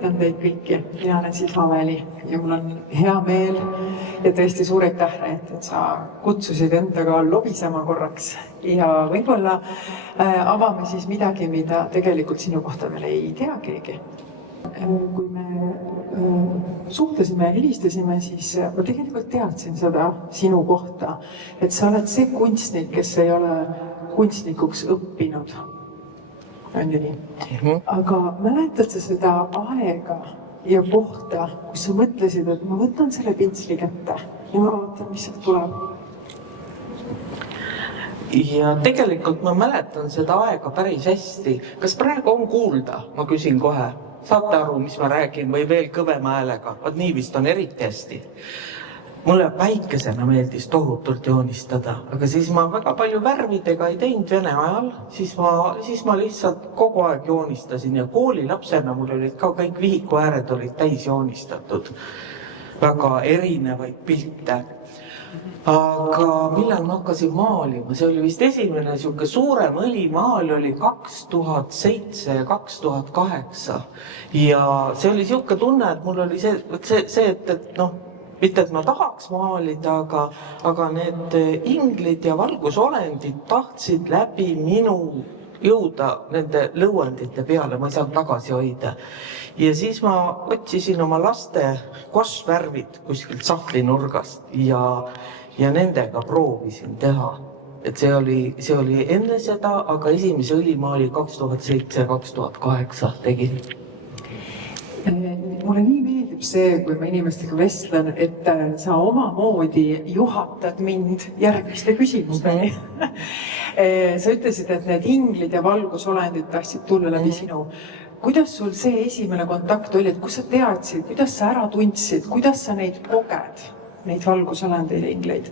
tervitan teid kõiki, mina olen siis Aveli ja mul on hea meel ja tõesti suur aitäh, et sa kutsusid endaga lobisema korraks ja võib-olla avame siis midagi, mida tegelikult sinu kohta veel ei tea keegi. Kui me suhtlesime ja helistasime, siis ma tegelikult teadsin seda sinu kohta, et sa oled see kunstnik, kes ei ole kunstnikuks õppinud. On ju nii? Aga mäletad sa seda aega ja kohta, kus sa mõtlesid, et ma võtan selle pintsli kätte ja ma vaatan, mis sealt tuleb? Ja tegelikult ma mäletan seda aega päris hästi. Kas praegu on kuulda? Ma küsin kohe. Saate aru, mis ma räägin või veel kõvema häälega? Vaat nii vist on eriti hästi. Mulle väikesena meeldis tohutult joonistada, aga siis ma väga palju värvidega ei teinud vene ajal, siis ma lihtsalt kogu aeg joonistasin ja koolilapsena mul olid ka kõik vihikuääred olid täis joonistatud. Väga erinevaid pilte. Aga millal ma hakkasin maalima? See oli vist esimene siuke suurem õlimaal oli 2007 ja 2008. Ja see oli siuke tunne, et mul oli see et noh, mitte, et ma tahaks maalida, aga need inglid ja valgusolendid tahtsid läbi minu jõuda nende lõuendite peale, ma ei saanud tagasi hoida. Ja siis ma otsisin oma laste kossvärvid kuskilt sahtlinurgast ja nendega proovisin teha. Et see oli enne seda, aga esimese õlimaali 2007 ja 2008 tegin. Mulle nii meeldib see, kui ma inimestega vestlen, et sa omamoodi juhatad mind järgmiste küsimusteni. Sa ütlesid, et need inglid ja valgusolendid tahtsid tulla läbi sinu. Kuidas sul see esimene kontakt oli, et kus sa teadsid, kuidas sa ära tundsid, kuidas sa neid koged, neid valgusolendeid ja ingleid?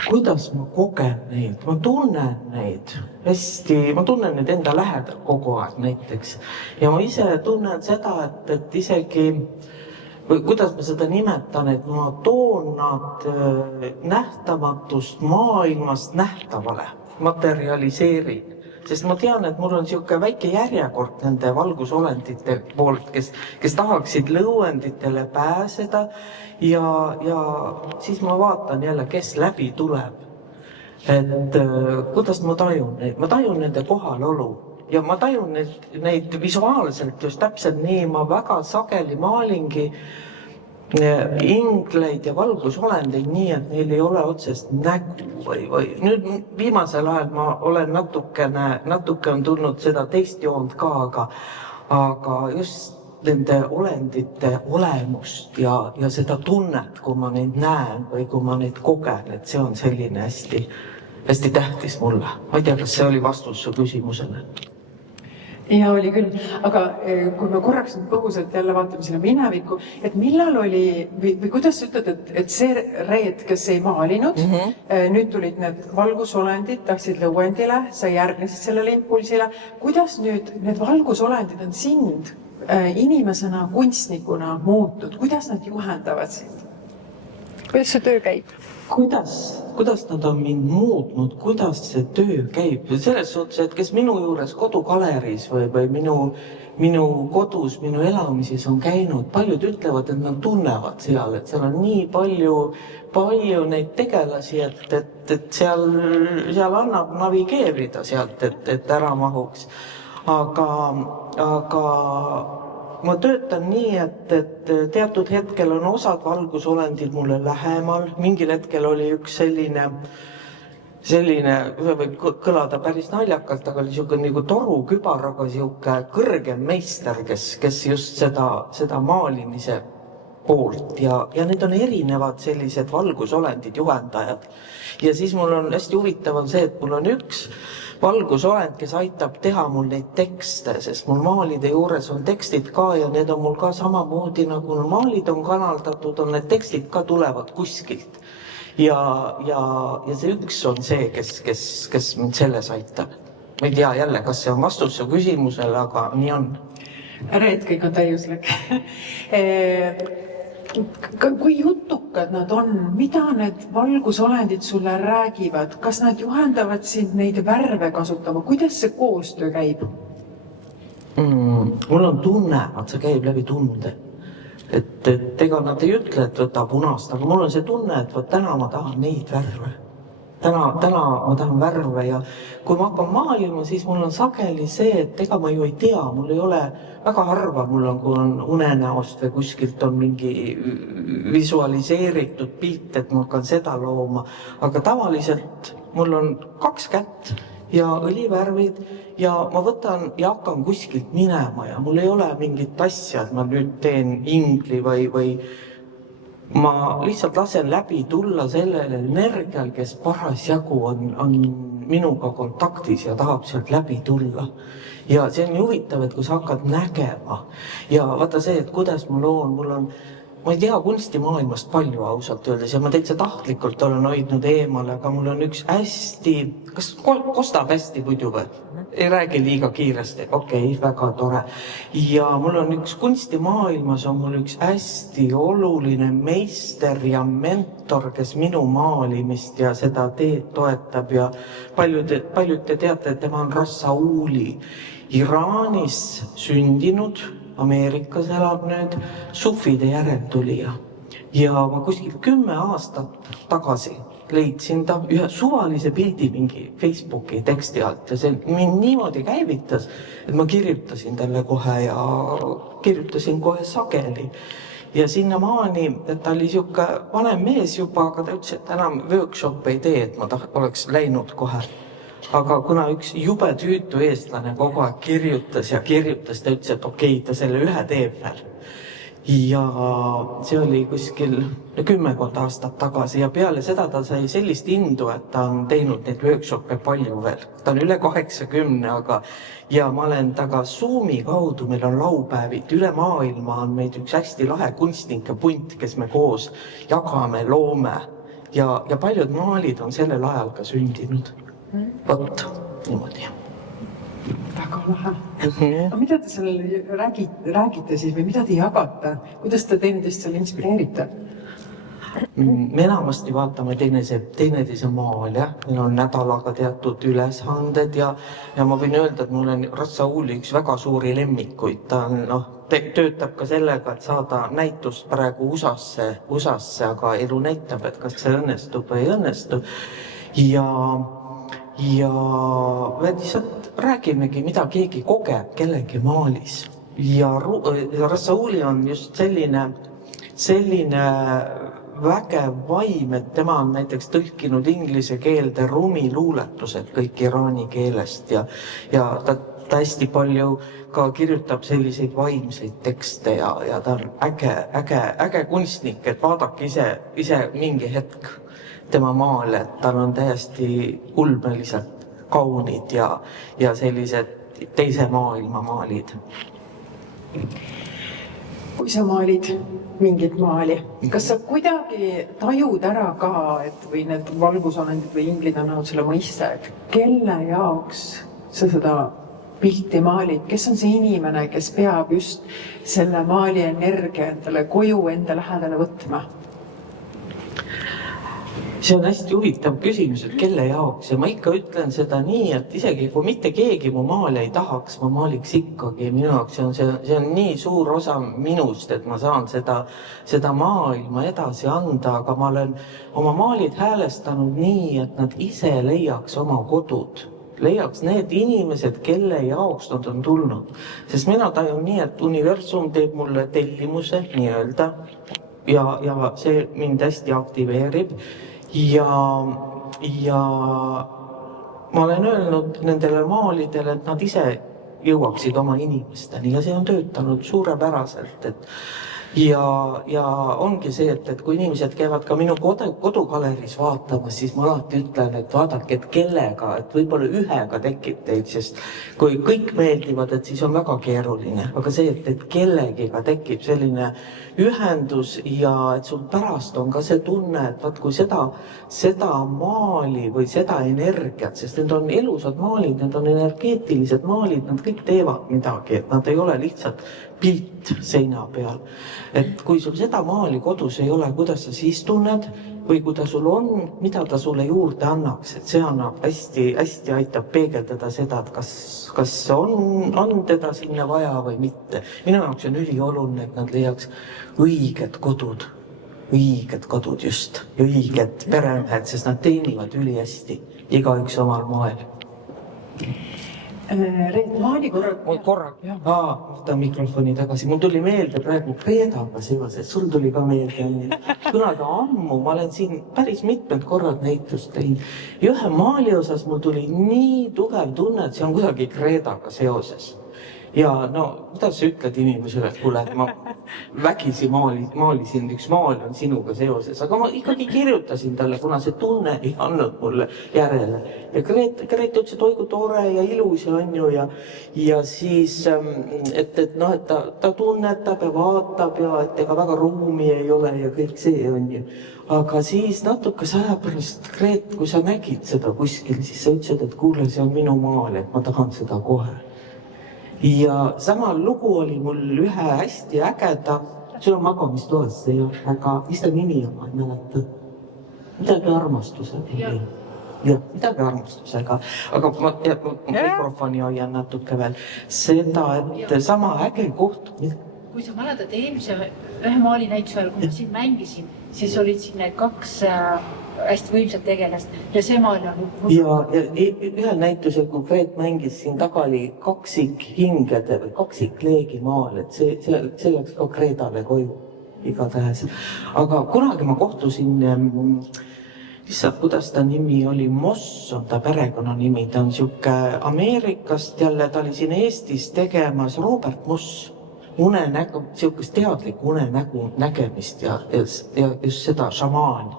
Kuidas ma kogen neid? Ma tunnen neid hästi, ma tunnen neid enda lähedal kogu aeg näiteks. Ja ma ise tunnen seda, et isegi, või kuidas ma seda nimetan, et ma toon nad nähtamatust maailmast nähtavale, materialiseerin. Sest ma tean, et mul on siuke väike järjekord nende valgusolendite poolt, kes tahaksid lõuenditele pääseda ja siis ma vaatan jälle, kes läbi tuleb. Et kuidas ma tajun neid? Ma tajun nende kohalolu ja ma tajun neid visuaalselt just täpselt nii, ma väga sageli maalingi ingleid ja valgusolendeid nii, et neil ei ole otsest nägu või nüüd viimasel ajal ma olen natuke on tulnud seda teist joont ka, aga just nende olendite olemust ja seda tunnet, kui ma neid näen või kui ma neid kogen, et see on selline hästi tähtis mulle. Ma ei tea, kas see oli vastus su küsimusele. Ja oli küll, aga kui me korraks nüüd põgusalt jälle vaatame sinna minevikku, et millal oli, või kuidas sa ütled, et see Reet, kes ei maalinud, nüüd tulid need valgusolendid, tahtsid lõuendile, sa järgnesid sellele impulsile. Kuidas nüüd need valgusolendid on sind inimesena, kunstnikuna muutnud? Kuidas nad juhendavad sind? Kuidas see töö käib? Kuidas nad on mind muutnud, kuidas see töö käib? Selles suhtes, et kes minu juures kodugaleris või minu kodus, minu elamises on käinud, paljud ütlevad, et nad tunnevad seal, et seal on nii palju neid tegelasi, et seal annab navigeerida sealt, et ära mahuks. Aga ma töötan nii, et teatud hetkel on osad valgusolendid mulle lähemal. Mingil hetkel oli üks selline, võib kõlada päris naljakalt, aga oli siuke nagu torukübaraga siuke kõrgem meister, kes just seda maalimise poolt ja need on erinevad sellised valgusolendid, juhendajad. Ja siis mul on hästi huvitav on see, et mul on üks valgusolend, kes aitab teha mul neid tekste, sest mul maalide juures on tekstid ka ja need on mul ka samamoodi, nagu maalid on kanaldatud, on need tekstid ka tulevad kuskilt. Ja see üks on see, kes mind selles aitab. Ma ei tea jälle, kas see on vastus su küsimusele, aga nii on. Reet, kõik on täiuslik. Kui jutukad nad on, mida need valgusolendid sulle räägivad? Kas nad juhendavad sind neid värve kasutama? Kuidas see koostöö käib? mul on tunne, et see käib läbi tunde. Et ega nad ei ütle, et võta punast, aga mul on see tunne, et vot täna ma tahan neid värve. Täna ma tahan värve ja kui ma hakkan maalima, siis mul on sageli see, et ega ma ju ei tea, mul ei ole väga harva, mul on, kui on unenäost või kuskilt on mingi visualiseeritud pilt, et ma hakkan seda looma, aga tavaliselt mul on 2 kätt ja õlivärvid ja ma võtan ja hakkan kuskilt minema ja mul ei ole mingit asja, et ma nüüd teen ingli või ma lihtsalt lasen läbi tulla sellele energial, kes parasjagu on minuga kontaktis ja tahab sealt läbi tulla. Ja see on huvitav, et kui sa hakkad nägema ja vaata see, et kuidas ma loon, mul on, ma ei tea kunstimaailmast palju ausalt öeldes ja ma täitsa tahtlikult olen hoidnud eemale, aga mul on üks hästi, kas kostab hästi muidu või? Ei räägi liiga kiiresti, okei, väga tore. Ja mul on üks kunstimaailmas on mul üks hästi oluline meister ja mentor, kes minu maalimist ja seda teed toetab ja paljud te teate, et tema on Rassauli, Iraanis sündinud, Ameerikas elab nüüd, sufide järeltulija. Ja ma kuskil 10 aastat tagasi leidsin ta ühe suvalise pildi mingi Facebooki teksti alt ja see mind niimoodi käivitas, et ma kirjutasin talle kohe ja kirjutasin kohe sageli. Ja sinnamaani, et ta oli siuke vanem mees juba, aga ta ütles, et enam workshop ei tee, et ma oleks läinud kohe. Aga kuna üks jube tüütu eestlane kogu aeg kirjutas ja kirjutas, ta ütles, et okei, ta selle ühe teeb veel. Ja see oli kuskil 10 aastat tagasi ja peale seda ta sai sellist indu, et ta on teinud neid workshop'e palju veel. Ta on üle 80, aga ja ma olen taga Zoomi kaudu, meil on laupäevid, üle maailma on meid üks hästi lahe kunstnike punt, kes me koos jagame, loome ja paljud maalid on sellel ajal ka sündinud. Vot, niimoodi. Väga lahe. Aga mida te seal räägite siis või mida te jagate? Kuidas te teineteist seal inspireerite? Me enamasti vaatame teineteise maale, meil on nädalaga teatud ülesanded ja ma võin öelda, et mul on Rassauli üks väga suuri lemmikuid. Ta on, töötab ka sellega, et saada näitust praegu USA-sse, aga elu näitab, et kas see õnnestub või ei õnnestu. Ja me lihtsalt räägimegi, mida keegi kogeb kellegi maalis. Ja Rassauli on just selline vägev vaim, et tema on näiteks tõlkinud inglise keelde rumiluuletused kõik iraani keelest ja ta hästi palju ka kirjutab selliseid vaimseid tekste ja ta on äge kunstnik, et vaadake ise mingi hetk tema maale, et tal on täiesti ulmeliselt kaunid ja sellised teise maailma maalid. Kui sa maalid mingit maali, kas sa kuidagi tajud ära ka, et või need valgusolendid või inglid annavad selle mõiste, et kelle jaoks sa seda pilti maalid, kes on see inimene, kes peab just selle maali energia endale koju enda lähedale võtma? See on hästi huvitav küsimus, et kelle jaoks ja ma ikka ütlen seda nii, et isegi kui mitte keegi mu maali ei tahaks, ma maaliks ikkagi. Minu jaoks see on nii suur osa minust, et ma saan seda maailma edasi anda, aga ma olen oma maalid häälestanud nii, et nad ise leiaks oma kodud. Leiaks need inimesed, kelle jaoks nad on tulnud. Sest mina tajun nii, et universum teeb mulle tellimuse nii-öelda ja see mind hästi aktiveerib. Ja ma olen öelnud nendele maalidele, et nad ise jõuaksid oma inimesteni ja see on töötanud suurepäraselt. Ja ongi see, et kui inimesed käivad ka minu kodugaleris vaatamas, siis ma alati ütlen, et vaadake, et kellega, et võib-olla ühega tekib teid, sest kui kõik meeldivad, et siis on väga keeruline. Aga see, et kellegiga tekib selline ühendus ja et sul pärast on ka see tunne, et vaat kui seda maali või seda energiat, sest need on elusad maalid, need on energeetilised maalid, nad kõik teevad midagi, et nad ei ole lihtsalt pilt seina peal. et kui sul seda maali kodus ei ole, kuidas sa siis tunned või kui ta sul on, mida ta sulle juurde annaks, et see annab hästi aitab peegeldada seda, et kas on teda sinna vaja või mitte. Minu jaoks on ülioluline, et nad leiaks õiged kodud just ja õiged peremehed, sest nad teenivad ülihästi, igaüks omal moel. Reet, maali korraga. Võta mikrofoni tagasi. Mul tuli meelde praegu Kreedaga seoses, sul tuli ka meelde. Kunagi ammu, ma olen siin päris mitmed korrad näitust teinud. Ja ühe maali osas mul tuli nii tugev tunne, et see on kuidagi Kreedaga seoses. Ja no, kuidas sa ütled inimesele, et kuule, ma vägisi maalisin, üks maal on sinuga seoses, aga ma ikkagi kirjutasin talle, kuna see tunne ei andnud mulle järele. Ja Greet ütles, et oi kui tore ja ilus ja on ju ja siis, et ta tunnetab ja vaatab ja et ega väga ruumi ei ole ja kõik see on ju. Aga siis natukese aja pärast, Greet, kui sa nägid seda kuskil, siis sa ütlesid, et kuule, see on minu maal, et ma tahan seda kohe. Ja sama lugu oli mul ühe hästi ägeda, sul on magamistoas see ju, aga mis ta nimi on, ma ei mäleta. Midagi armastusega. Jah, midagi armastusega. Aga ma mikrofoni hoian natuke veel. Seda, et sama äge koht. Kui sa mäletad eelmise ühe maali näitusel, kui ma siin mängisin, siis olid siin need kaks hästi võimsad tegelast ja see maal on... Ja ühel näitusel, kui Greet mängis siin taga oli kaksikhingede või kaksikleegi maal, et see läks ka Greedale koju igatähes. Aga kunagi ma kohtusin, kuidas ta nimi oli, Moss on ta perekonna nimi, ta on siuke Ameerikast jälle, ta oli siin Eestis tegemas Robert Moss. Siukest teadlikku unenägu nägemist ja just seda šamaan.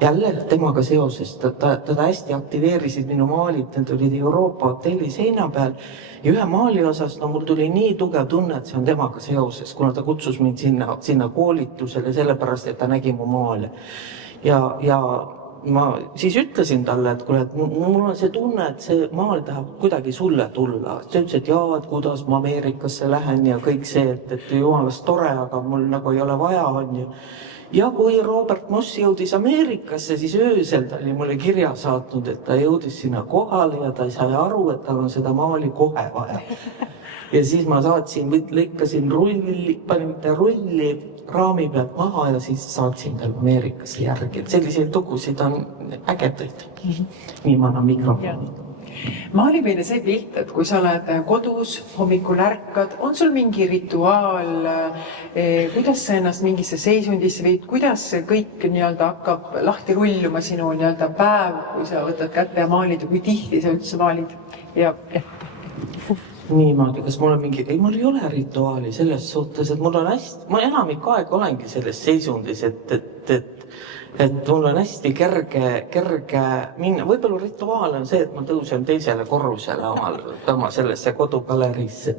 Jälle temaga seoses, teda hästi aktiveerisid minu maalid, need olid Euroopa hotelli seina peal ja ühe maali osas, mul tuli nii tugev tunne, et see on temaga seoses, kuna ta kutsus mind sinna koolitusele sellepärast, et ta nägi mu maale. Ja ma siis ütlesin talle, et kuule, et mul on see tunne, et see maal tahab kuidagi sulle tulla. Ta ütles, et jaa, et kuidas ma Ameerikasse lähen ja kõik see, et jumalast tore, aga mul nagu ei ole vaja, on ju. Ja kui Robert Moss jõudis Ameerikasse, siis öösel ta oli mulle kirja saatnud, et ta jõudis sinna kohale ja ta ei saa aru, et tal on seda maali kohe vaja. Ja siis ma lõikasin rulli raami pealt maha ja siis saatsin tal Ameerikasse järgi. Et selliseid lugusid on ägedaid. Nii ma annan mikrofoni. Maali meile see pilt, et kui sa oled kodus, hommikul ärkad, on sul mingi rituaal, kuidas sa ennast mingisse seisundisse viid, kuidas see kõik hakkab lahti rulluma sinu päev, kui sa võtad kätte ja maalid ja kui tihti sa üldse maalid? Niimoodi, kas mul on mingi... Ei, mul ei ole rituaali selles suhtes, et mul on hästi... Ma enamik aeg olengi selles seisundis, et mul on hästi kerge minna. Võib-olla rituaal on see, et ma tõusen teisele korrusele oma sellesse kodugaleriisse.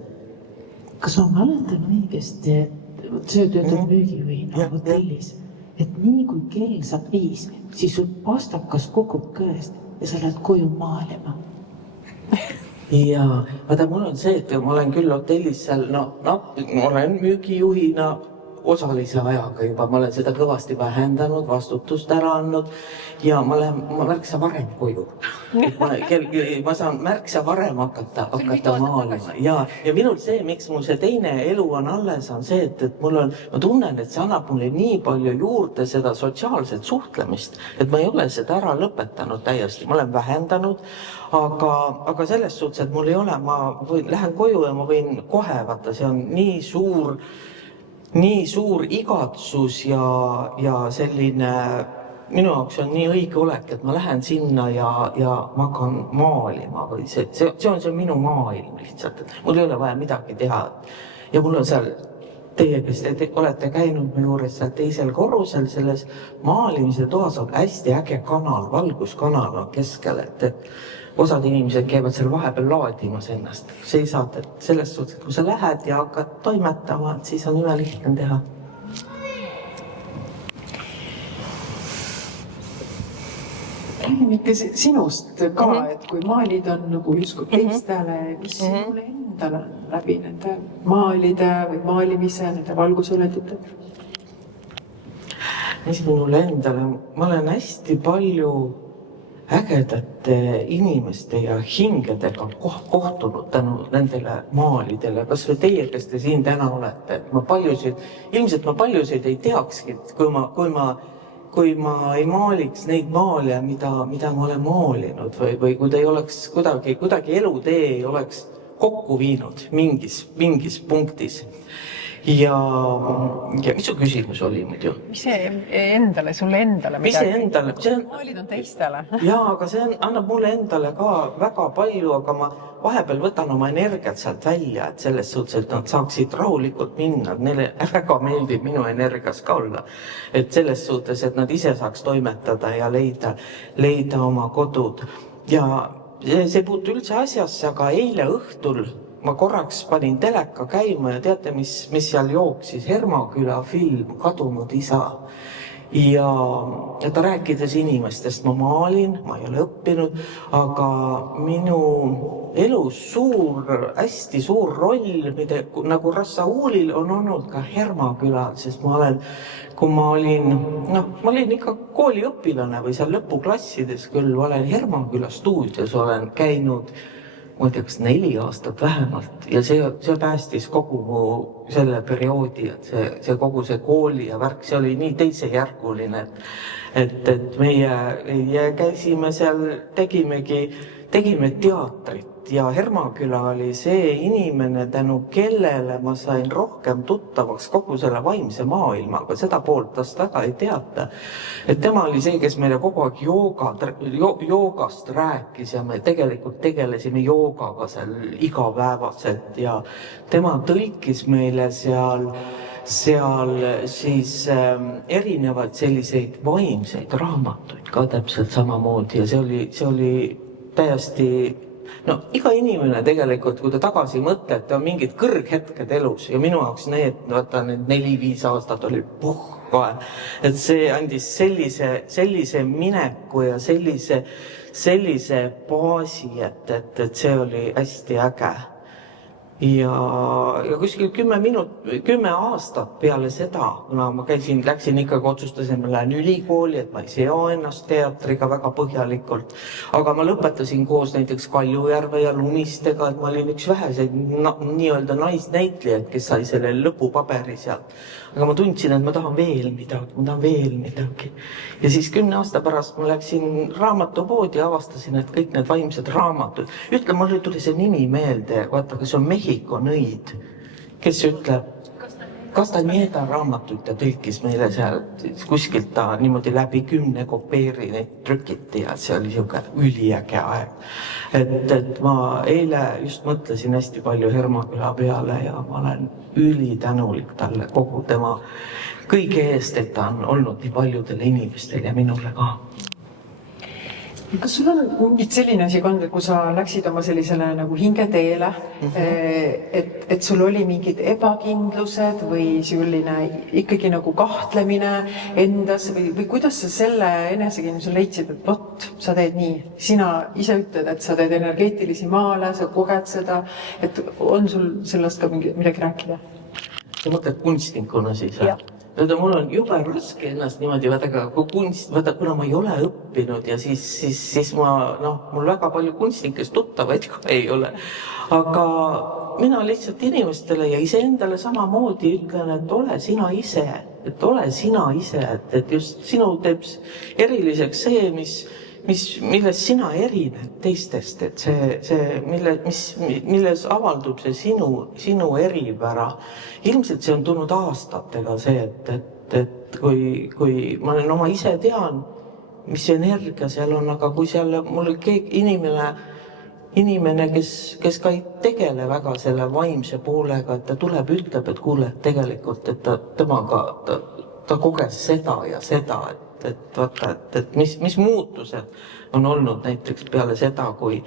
Kas ma mäletan õigesti, et see töötab müügijuhina hotellis, et nii kui kell saab 5, siis sul pastakas kukub käest ja sa lähed koju maalima? Ja vaata, mul on see, et ma olen küll hotellis seal, ma olen müügijuhina osalise ajaga juba, ma olen seda kõvasti vähendanud, vastutust ära andnud ja ma märksa varem koju. Ma saan märksa varem hakata maalima. Ja minul see, miks mul see teine elu on alles, on see, et ma tunnen, et see annab mulle nii palju juurde seda sotsiaalset suhtlemist, et ma ei ole seda ära lõpetanud täiesti, ma olen vähendanud, aga selles suhtes, et mul ei ole, ma lähen koju ja ma võin kohe, vaata, see on nii suur igatsus ja selline, minu jaoks on nii õige olek, et ma lähen sinna ja ma hakkan maalima või see on minu maailm lihtsalt, et mul ei ole vaja midagi teha. Ja mul on seal, teie, kes te olete käinud mu juures seal teisel korrusel, selles maalimise toas on hästi äge kanal, valguskanal on keskel, et osad inimesed käivad seal vahepeal laadimas ennast. Seisad, et selles suhtes, et kui sa lähed ja hakkad toimetama, siis on üle lihtne teha. räägime ikka sinust ka, et kui maalid on nagu justkui teistele, mis sinule endale on läbi nende maalide või maalimise, nende valgusoletite? mis minule endale, ma olen hästi palju ägedate inimeste ja hingedega kohtunud tänu nendele maalidele, kas või teie, kes te siin täna olete, et ma paljusid, ilmselt ma paljusid ei teakski, kui ma ei maaliks neid maale, mida ma olen maalinud või kui ta ei oleks kuidagi elutee ei oleks kokku viinud mingis punktis. Ja mis su küsimus oli muidu? Mis see endale, sulle endale? Mis see endale? Maalid on teistele. Jaa, aga see annab mulle endale ka väga palju, aga ma vahepeal võtan oma energiat sealt välja, et selles suhtes, et nad saaksid rahulikult minna. Neile väga meeldib minu energias ka olla. Et selles suhtes, et nad ise saaks toimetada ja leida oma kodud. Ja see puutu üldse asjasse, aga eile õhtul ma korraks panin teleka käima ja teate, mis seal jooksis? Hermaküla film Kadunud isa. Ja ta rääkides inimestest, ma maalin, ma ei ole õppinud, aga minu elus hästi suur roll, nagu Rassaulil on olnud ka Hermakülal, sest kui ma olin ikka kooliõpilane või seal lõpuklassides küll, olen Hermaküla stuudios olen käinud ma ei tea, kas 4 aastat vähemalt ja see päästis kogu mu selle perioodi, et see kogu see kooli ja värk, see oli nii teisejärguline, et meie käisime seal, tegime teatrit ja Hermaküla oli see inimene, tänu kellele ma sain rohkem tuttavaks kogu selle vaimse maailmaga, seda poolt tast väga ei teata. Et tema oli see, kes meile kogu aeg joogast rääkis ja me tegelikult tegelesime joogaga seal igapäevaselt ja tema tõlkis meile seal siis erinevaid selliseid vaimseid raamatuid ka täpselt samamoodi ja see oli täiesti iga inimene tegelikult, kui ta tagasi mõtleb, ta on mingid kõrghetked elus ja minu jaoks need 4-5 aastat oli kohe. Et see andis sellise mineku ja sellise baasi, et see oli hästi äge. Ja kuskil 10 aastat peale seda, kuna ma läksin ikkagi, otsustasin, ma lähen ülikooli, et ma ei seo ennast teatriga väga põhjalikult. Aga ma lõpetasin koos näiteks Kaljujärve ja Lumistega, et ma olin üks väheseid nii-öelda naisnäitlejaid, kes sai selle lõpupaberi sealt. Aga ma tundsin, et ma tahan veel midagi. Ja siis 10 aasta pärast ma läksin raamatupoodi ja avastasin, et kõik need vaimsed raamatud. Ütle, mulle tuli see nimi meelde, vaata, kas on Mehhiko nõid, kes ütleb, Castañeda raamatuid ta tõlkis meile seal, kuskilt ta niimoodi läbi 10 kopeeri neid trükiti ja see oli siuke üliäge aeg. Et ma eile just mõtlesin hästi palju Hermaküla peale ja ma olen ülitänulik talle kogu tema kõige eest, et ta on olnud nii paljudele inimestele ja minule ka. Kas sul on mingit selline asi kand, kui sa läksid oma sellisele nagu hingeteele, et sul oli mingid ebakindlused või selline ikkagi nagu kahtlemine endas või kuidas sa selle enesekindluse leidsid, et vot, sa teed nii, sina ise ütled, et sa teed energeetilisi maale, sa koged seda, et on sul sellest ka midagi rääkida? Sa mõtled kunstnikuna siis? Mul on jube raske ennast niimoodi, kuna ma ei ole õppinud ja siis mul väga palju kunstnikest tuttavaid ka ei ole. Aga mina lihtsalt inimestele ja iseendale samamoodi ütlen, et ole sina ise, et just sinu teeb eriliseks see, milles sina erined teistest, et milles avaldub see sinu eripära. Ilmselt see on tulnud aastatega see, et kui ma oma ise tean, mis energia seal on, aga kui seal mul inimene, kes ka ei tegele väga selle vaimse poolega, et ta tuleb, ütleb, et kuule, tegelikult, et ta koges seda ja seda, et mis muutused on olnud näiteks peale seda, kui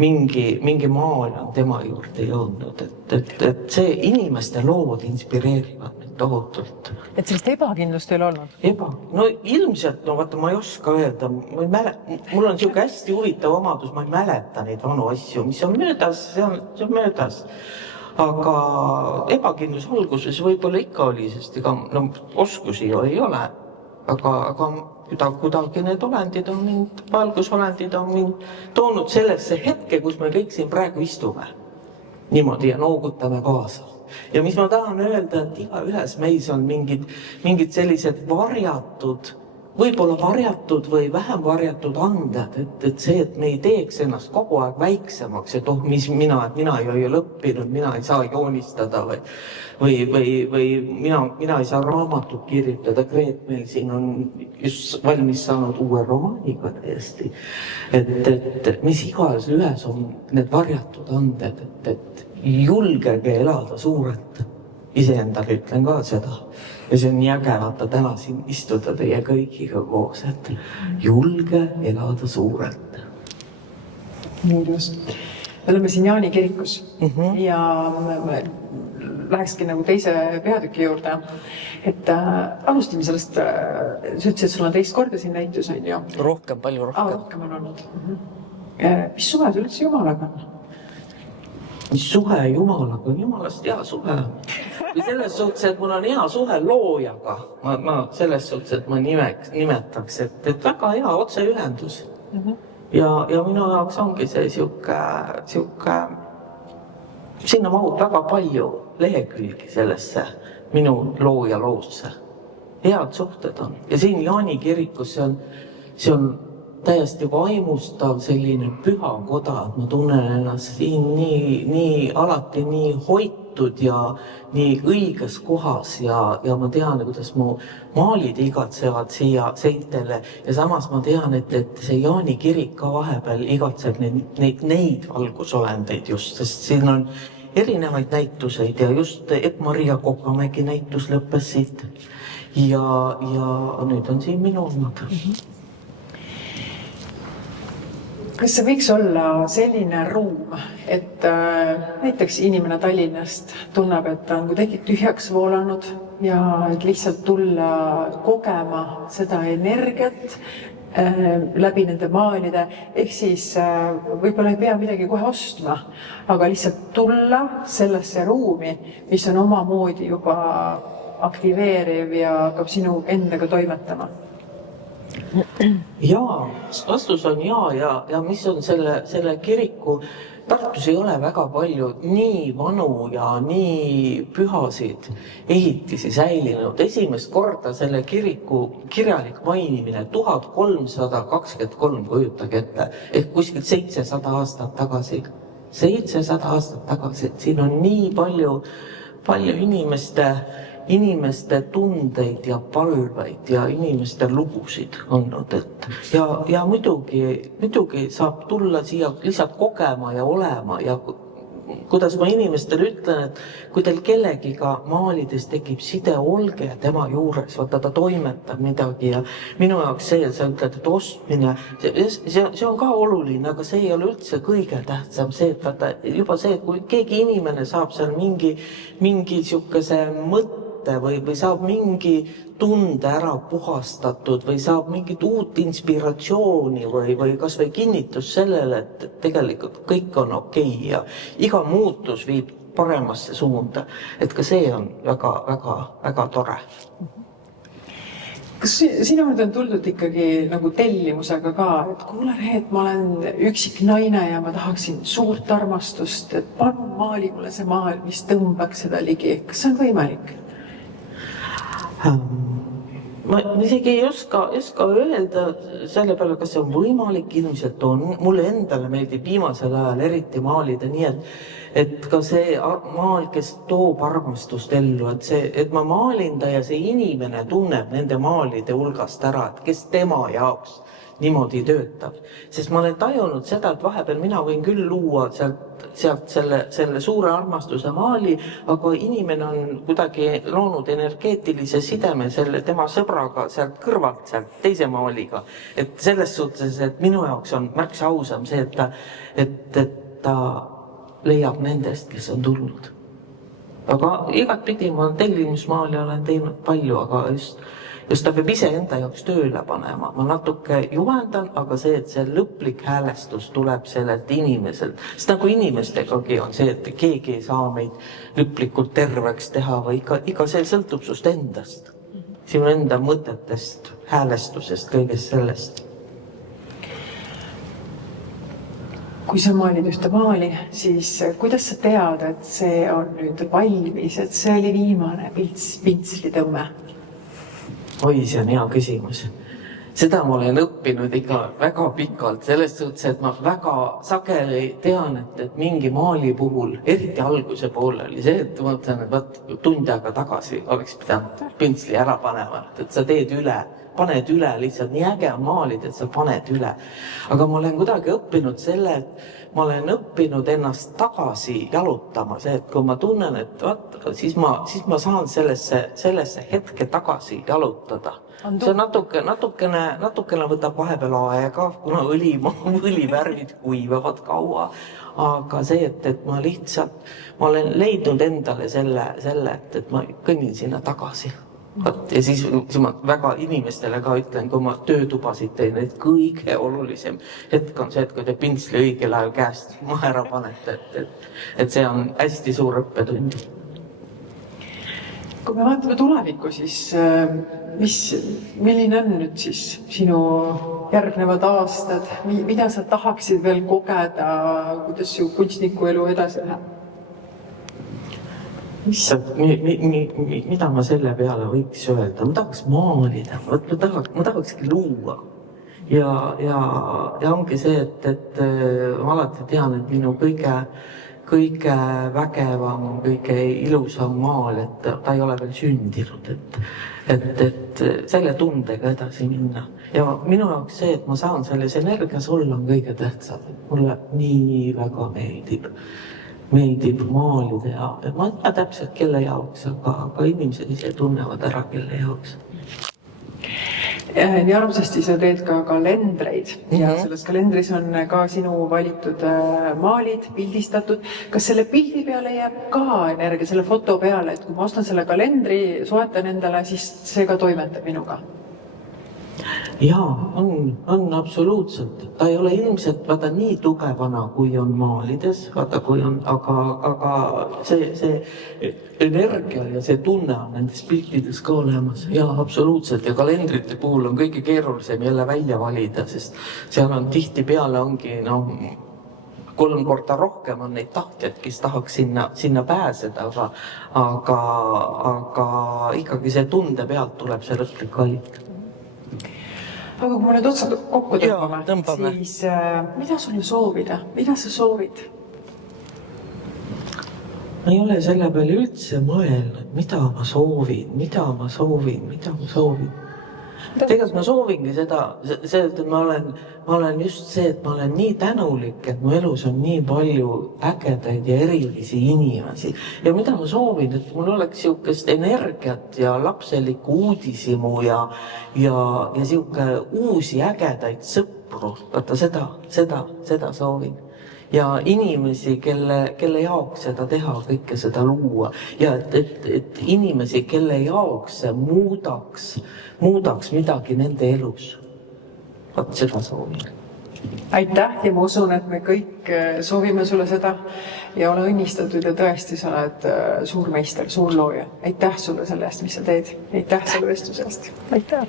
mingi maal on tema juurde jõudnud, et see inimeste lood inspireerivad mind tohutult. Et sellist ebakindlust ei ole olnud? No ilmselt, no vaata, ma ei oska öelda, ma ei mul on siuke hästi huvitav omadus, ma ei mäleta neid vanu asju, mis on möödas, see on möödas. Aga ebakindlus alguses võib-olla ikka oli, sest ega oskusi ju ei ole. Aga kuidagi need olendid on mind, valgusolendid on mind toonud sellesse hetke, kus me kõik siin praegu istume. Niimoodi ja noogutame kaasa. Ja mis ma tahan öelda, et igaühes meis on mingid sellised varjatud, võib-olla varjatud või vähem varjatud anded, et see, et me ei teeks ennast kogu aeg väiksemaks, et mis mina ei ole lõppinud, mina ei saa joonistada või mina ei saa raamatut kirjutada. Greet meil siin on just valmis saanud uue romaaniga täiesti. Et mis iganes ühes on need varjatud anded, et julgege elada suurelt. Iseendale ütlen ka seda. Ja see on nii äge, vaata täna siin istuda teie kõigiga koos, et julge elada suurelt. Just. Me oleme siin Jaani kirikus ja lähekski nagu teise peatüki juurde. Et alustame sellest, sa ütlesid, et sul on teist korda siin näitus, on ju? Palju rohkem. Rohkem on olnud. Mis suhe sul üldse Jumalaga on? Mis suhe Jumalaga? Jumalast hea suhe. Või selles suhtes, et mul on hea suhe loojaga. Ma selles suhtes, et ma nimetaks, et väga hea otseühendus. Ja minu jaoks ongi see siuke, sinna mahub väga palju lehekülgi sellesse minu looja loosse. Head suhted on. Ja siin Jaani kirikus see on täiesti vaimustav selline püha koda, et ma tunnen ennast siin alati nii hoitud ja nii õiges kohas ja ma tean, kuidas mu maalid igatsevad siia seintele ja samas ma tean, et see Jaani kirik ka vahepeal igatseb neid valgusolendeid just, sest siin on erinevaid näituseid ja just Epp-Maria Kokamägi näitus lõppes siit ja nüüd on siin minu omad. Kas see võiks olla selline ruum, et näiteks inimene Tallinnast tunneb, et ta on kuidagi tühjaks voolanud ja et lihtsalt tulla kogema seda energiat läbi nende maalide, ehk siis võib-olla ei pea midagi kohe ostma, aga lihtsalt tulla sellesse ruumi, mis on omamoodi juba aktiveeriv ja hakkab sinu endaga toimetama? Jaa, vastus on ja mis on selle kiriku, Tartus ei ole väga palju nii vanu ja nii pühasid ehitisi säilinud. Esimest korda selle kiriku kirjalik mainimine 1323, kujutage ette, ehk kuskilt 700 aastat tagasi. 700 aastat tagasi, et siin on nii palju inimeste tundeid ja palveid ja inimeste lugusid olnud, ja muidugi saab tulla siia lihtsalt kogema ja olema ja kuidas ma inimestele ütlen, et kui teil kellegiga maalides tekib side, olge tema juures, vaata ta toimetab midagi ja minu jaoks see, et sa ütled, et ostmine, see on ka oluline, aga see ei ole üldse kõige tähtsam, see, et vaata juba see, et kui keegi inimene saab seal mingi siukese mõtte või saab mingi tunde ära puhastatud või saab mingit uut inspiratsiooni või kas või kinnitus sellele, et tegelikult kõik on okei ja iga muutus viib paremasse suunda. Et ka see on väga tore. Kas sinu juurde on tuldud ikkagi nagu tellimusega ka, et kuule Reet, ma olen üksik naine ja ma tahaksin suurt armastust, et palun maali mulle see maal, mis tõmbaks seda ligi. Kas see on võimalik? Ma isegi ei oska öelda selle peale, kas see on võimalik, ilmselt on. Mulle endale meeldib viimasel ajal eriti maalida nii, et ka see maal, kes toob armastust ellu, et ma maalin ta ja see inimene tunneb nende maalide hulgast ära, et kes tema jaoks niimoodi töötab. Sest ma olen tajunud seda, et vahepeal mina võin küll luua sealt selle suure armastuse maali, aga inimene on kuidagi loonud energeetilise sideme tema sõbraga sealt kõrvalt, sealt teise maaliga. Et selles suhtes, et minu jaoks on märksa ausam see, et ta leiab nendest, kes on tulnud. aga igatpidi ma tellimusmaali olen teinud palju, aga just ta peab iseenda jaoks tööle panema. Ma natuke juhendan, aga see, et see lõplik häälestus tuleb sellelt inimeselt. Sest nagu inimestegagi on see, et keegi ei saa meid lõplikult terveks teha või iga see sõltub sust endast. Sinu enda mõtetest, häälestusest, kõigest sellest. Kui sa maalid ühte maali, siis kuidas sa tead, et see on nüüd valmis, et see oli viimane pintslitõmme? Oi, see on hea küsimus. Seda ma olen õppinud ikka väga pikalt, selles suhtes, et ma väga sageli tean, et mingi maali puhul, eriti alguse poole oli see, et ma mõtlen, et tund aega tagasi oleks pidanud pintsli ära panema, et sa teed üle, paned üle lihtsalt, nii äge on maalida, et sa paned üle. Aga ma olen kuidagi õppinud selle, et ma olen õppinud ennast tagasi jalutama, see, et kui ma tunnen, et siis ma saan sellesse hetke tagasi jalutada. See natukene võtab vahepeal aega, kuna õlivärvid kuivavad kaua, aga see, et ma olen leidnud endale selle, et ma kõnnin sinna tagasi. Ja siis ma väga inimestele ka ütlen, kui ma töötubasid teen, et kõige olulisem hetk on see, et kui te pintsli õigel ajal käest ära panete, et see on hästi suur õppetund. Kui me vaatame tulevikku, siis milline on nüüd siis sinu järgnevad aastad? Mida sa tahaksid veel kogeda, kuidas su kunstniku elu edasi läheb? Mida ma selle peale võiks öelda? Ma tahaks maalida, ma tahakski luua. Ja ongi see, et ma alati tean, et minu kõige vägevam, kõige ilusam maal, et ta ei ole veel sündinud, et selle tundega edasi minna. Ja minu jaoks see, et ma saan selles energias olla, on kõige tähtsam. Mulle nii väga meeldib maalida ja ma ei tea täpselt, kelle jaoks, aga inimesed ise tunnevad ära, kelle jaoks. Nii armsasti sa teed ka kalendreid ja selles kalendris on ka sinu valitud maalid pildistatud. Kas selle pildi peale jääb ka energia, selle foto peale, et kui ma ostan selle kalendri, soetan endale, siis see ka toimetab minuga? Jaa, on absoluutselt. Ta ei ole ilmselt nii tugevana, kui on maalides, aga see energia ja see tunne on nendes piltides ka olemas. Jaa, absoluutselt. Ja kalendrite puhul on kõige keerulisem jälle välja valida, sest seal on tihtipeale ongi 3 korda rohkem on neid tahtjad, kes tahaks sinna pääseda, aga ikkagi see tunde pealt tuleb see lõplik valik. Aga kui me nüüd otsad kokku tõmbame, siis mida sulle soovida? Mida sa soovid? Ma ei ole selle peale üldse mõelnud, mida ma soovin. Tegelikult ma soovingi seda, et ma olen just see, et ma olen nii tänulik, et mu elus on nii palju ägedaid ja erilisi inimesi. Ja mida ma soovin, et mul oleks siukest energiat ja lapselikku uudisimu ja siuke uusi ägedaid sõpru. Vaata seda soovin. Ja inimesi, kelle jaoks seda teha, kõike seda luua. Ja et inimesi, kelle jaoks see muudaks midagi nende elus. Vaat seda soovin. Aitäh ja ma usun, et me kõik soovime sulle seda ja ole õnnistatud ja tõesti sa oled suur meister, suur looja. Aitäh sulle selle eest, mis sa teed. Aitäh selle vestluse eest. Aitäh!